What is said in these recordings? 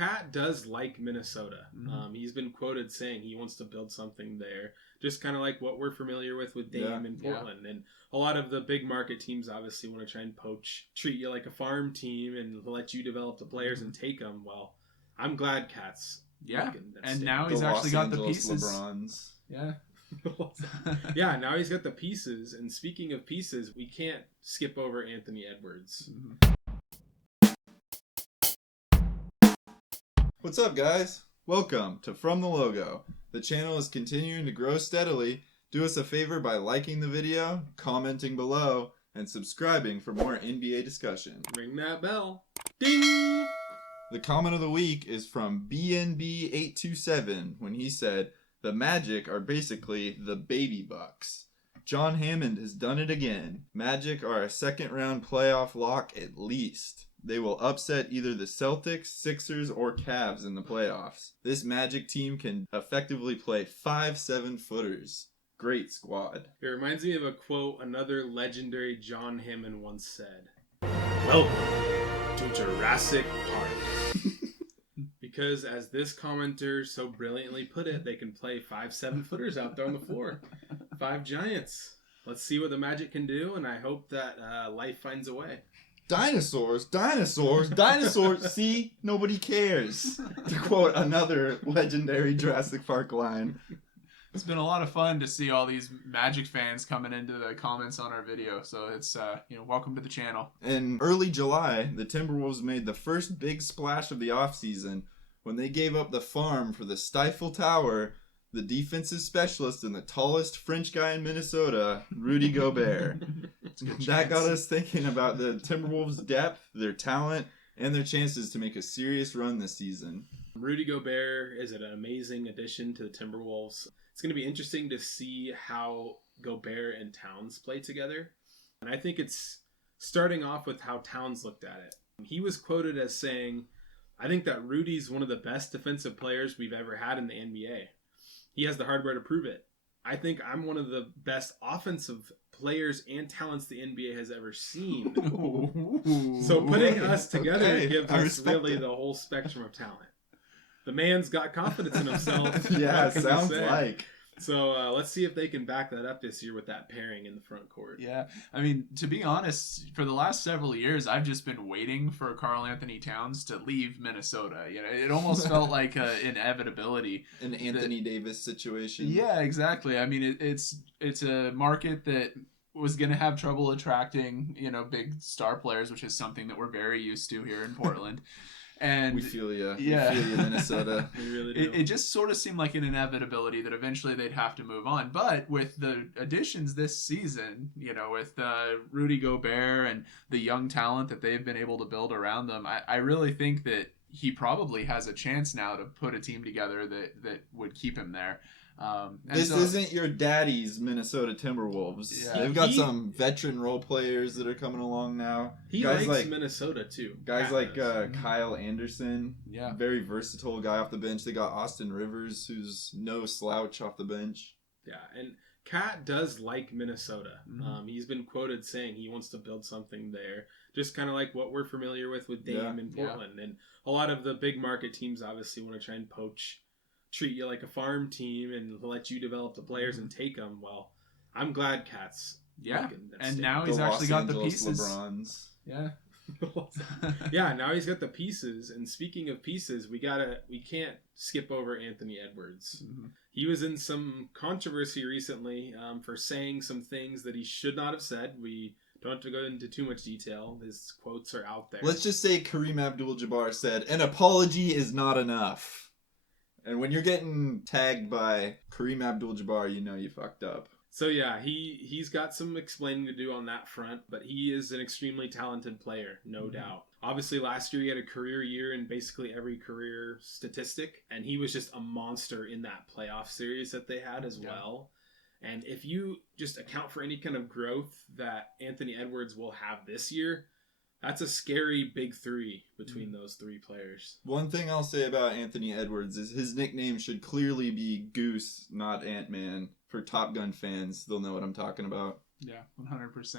Cat does like Minnesota. He's been quoted saying he wants to build something there, just kind of like what we're familiar with Dame in Portland. And a lot of the big market teams obviously want to try and treat you like a farm team and let you develop the players and take them. Well, I'm glad Cat's and now he's actually got the pieces. LeBrons. Yeah. Yeah, now he's got the pieces. And speaking of pieces, we can't skip over Anthony Edwards. What's up, guys? Welcome to From the Logo. The channel is continuing to grow steadily. Do us a favor by liking the video, commenting below, and subscribing for more NBA discussion. Ring that bell. Ding! The comment of the week is from BNB827 when he said, "The Magic are basically the baby Bucks. John Hammond has done it again. Magic are a second-round playoff lock at least. They will upset either the Celtics, Sixers, or Cavs in the playoffs. This Magic team can effectively play 5 7-footers. Great squad." It reminds me of a quote another legendary John Hammond once said. Welcome to Jurassic Park. Because as this commenter so brilliantly put it, they can play 5 7-footers out there on the floor. 5 giants. Let's see what the Magic can do, and I hope that life finds a way. Dinosaurs. See, nobody cares. To quote another legendary Jurassic Park line. It's been a lot of fun to see all these Magic fans coming into the comments on our video. So it's, welcome to the channel. In early July, the Timberwolves made the first big splash of the offseason when they gave up the farm for the Stifle Tower, the defensive specialist and the tallest French guy in Minnesota, Rudy Gobert. That got us thinking about the Timberwolves' depth, their talent, and their chances to make a serious run this season. Rudy Gobert is an amazing addition to the Timberwolves. It's going to be interesting to see how Gobert and Towns play together. And I think it's starting off with how Towns looked at it. He was quoted as saying, "I think that Rudy's one of the best defensive players we've ever had in the NBA. He has the hardware to prove it. I think I'm one of the best offensive players and talents the NBA has ever seen." So putting us together gives us really the whole spectrum of talent. The man's got confidence in himself. Yeah, sounds like. So let's see if they can back that up this year with that pairing in the front court. Yeah, I mean, to be honest, for the last several years, I've just been waiting for Karl Anthony Towns to leave Minnesota. You know, it almost felt like an inevitability. An Anthony Davis situation. Yeah, exactly. I mean, it's a market that was going to have trouble attracting, big star players, which is something that we're very used to here in Portland. And we feel you. Yeah. We feel you, Minnesota. We really do. It just sort of seemed like an inevitability that eventually they'd have to move on. But with the additions this season, with Rudy Gobert and the young talent that they've been able to build around them, I really think that he probably has a chance now to put a team together that would keep him there. This isn't your daddy's Minnesota Timberwolves. Yeah. They've got some veteran role players that are coming along now. He likes like Minnesota too. Guys like Kyle Anderson. Yeah. Very versatile guy off the bench. They got Austin Rivers, who's no slouch off the bench. Yeah, and Cat does like Minnesota. He's been quoted saying he wants to build something there, just kind of like what we're familiar with Dame in Portland. And a lot of the big market teams obviously want to try and treat you like a farm team and let you develop the players and take them. Well, I'm glad Cat's and now he's actually got the pieces. LeBrons. Yeah. Yeah, now he's got the pieces. And speaking of pieces, we can't skip over Anthony Edwards. He was in some controversy recently for saying some things that he should not have said. We don't have to go into too much detail. His quotes are out there. Let's just say Kareem Abdul-Jabbar said, "An apology is not enough." And when you're getting tagged by Kareem Abdul-Jabbar, you know you fucked up. So yeah, he's got some explaining to do on that front, but he is an extremely talented player, no doubt. Obviously, last year he had a career year in basically every career statistic, and he was just a monster in that playoff series that they had as well. And if you just account for any kind of growth that Anthony Edwards will have this year, that's a scary big three between those three players. One thing I'll say about Anthony Edwards is his nickname should clearly be Goose, not Ant-Man. For Top Gun fans, they'll know what I'm talking about. Yeah, 100%.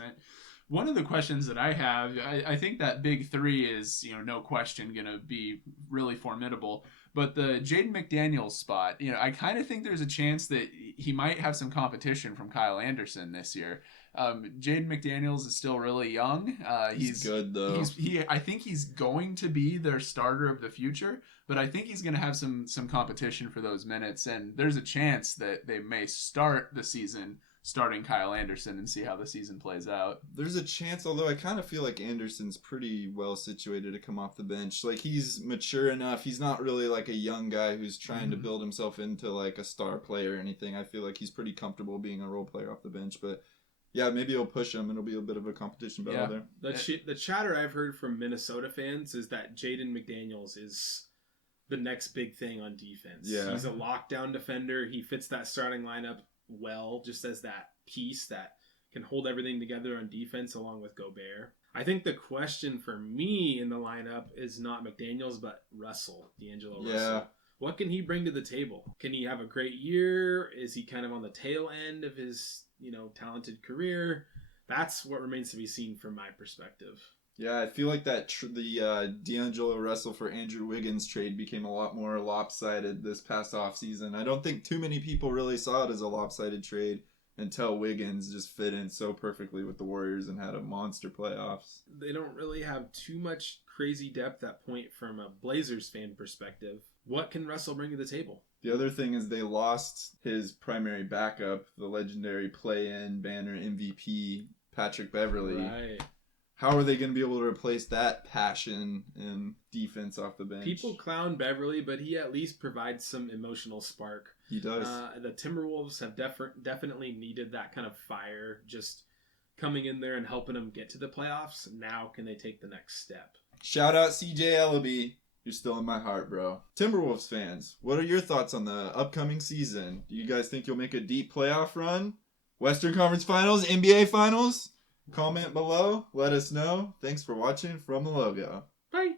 One of the questions that I have, I think that big three is, no question going to be really formidable. But the Jaden McDaniels spot, I kind of think there's a chance that he might have some competition from Kyle Anderson this year. Jaden McDaniels is still really young. He's good though. I think he's going to be their starter of the future, but I think he's going to have some competition for those minutes, and there's a chance that they may start the season starting Kyle Anderson and see how the season plays out. There's a chance, although I kind of feel like Anderson's pretty well situated to come off the bench. Like, he's mature enough. He's not really like a young guy who's trying to build himself into like a star player or anything. I feel like he's pretty comfortable being a role player off the bench, but yeah, maybe it'll push him and it'll be a bit of a competition battle there. The chatter I've heard from Minnesota fans is that Jaden McDaniels is the next big thing on defense. Yeah. He's a lockdown defender. He fits that starting lineup well, just as that piece that can hold everything together on defense along with Gobert. I think the question for me in the lineup is not McDaniels, but DAngelo Russell. What can he bring to the table? Can he have a great year? Is he kind of on the tail end of his, talented career? That's what remains to be seen from my perspective. Yeah, I feel like that the DAngelo Russell for Andrew Wiggins trade became a lot more lopsided this past offseason. I don't think too many people really saw it as a lopsided trade until Wiggins just fit in so perfectly with the Warriors and had a monster playoffs. They don't really have too much crazy depth at point from a Blazers fan perspective. What can Russell bring to the table? The other thing is they lost his primary backup, the legendary play-in banner MVP, Patrick Beverley. Right. How are they going to be able to replace that passion and defense off the bench? People clown Beverly, but he at least provides some emotional spark. He does. The Timberwolves have definitely needed that kind of fire, just coming in there and helping them get to the playoffs. Now can they take the next step? Shout out CJ Ellaby. You're still in my heart, bro. Timberwolves fans, what are your thoughts on the upcoming season? Do you guys think you'll make a deep playoff run? Western Conference Finals? NBA Finals? Comment below. Let us know. Thanks for watching from the logo. Bye.